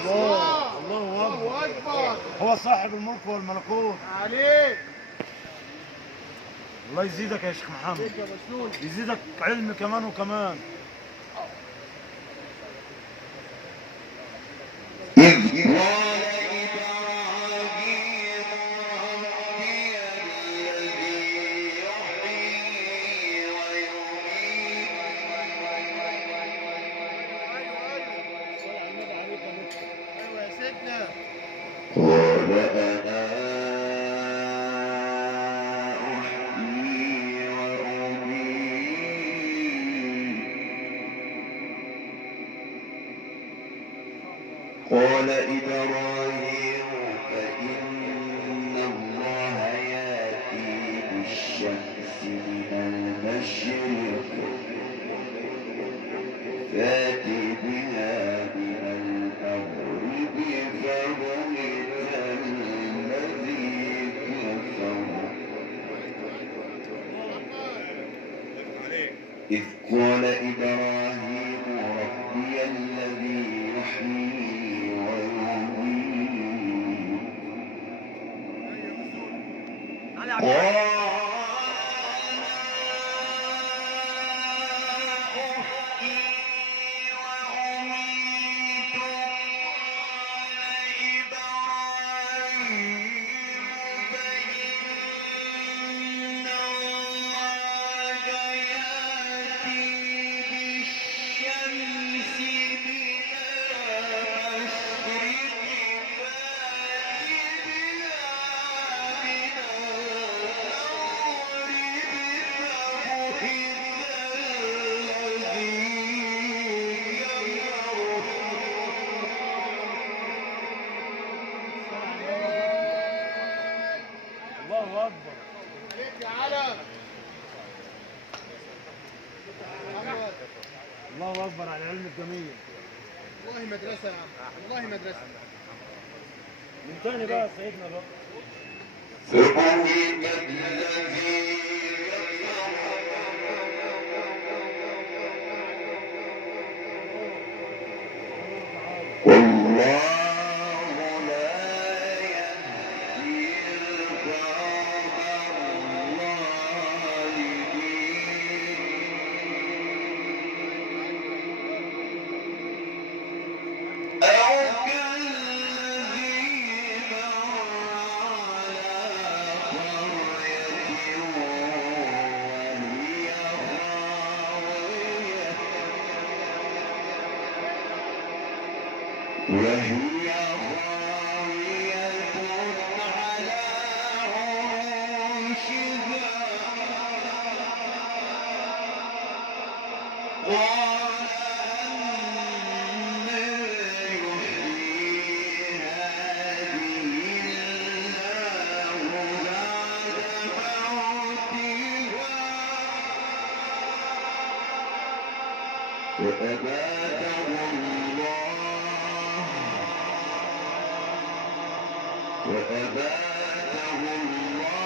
الله الله اكبر. هو صاحب الملك والملكوت عليك. الله يزيدك يا شيخ محمد، يزيدك علم كمان وكمان. قال إبراهيم فإن الله يأتي بالشمس من المشرق فات بها من المغرب فبهت الذي كفر إذ قال إبراهيم ربي الذي يحيي ويميت الله اكبر. الله اكبر على العلم الجميل. والله مدرسه يا عم، والله مدرسه. من تاني بقى سيدنا بقى. فبهت الذي والله لا يهدي القوم الظالمين أو كالذي مر على قرية وهي خاوية على عروشها قال أنى يحيي هذه الله بعد موتها فأماته الله